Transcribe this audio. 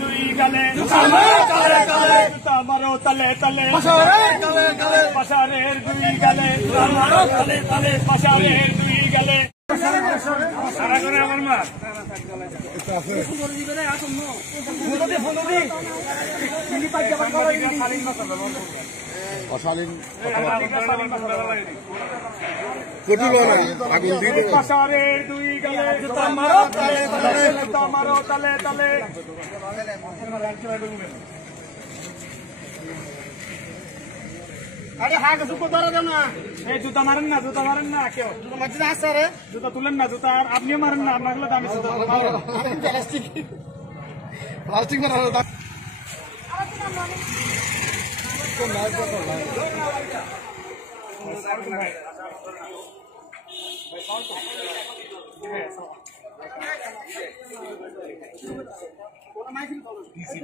দুই গালে মারো তালে তালে পাশারের দুই গালে পাশারের দুই গালে সারা করে আমার মা অশালীন পাশারের দুই গালে মারো তালে তালে আরে হা জুতো ধরা দেন না এই জুতা মারেন না কেউ জুতা আছে রে জুতা তুলেন না জুতা আর আপনিও মারেন না মারলে দামি জুতা প্লাস্টিক মারা DC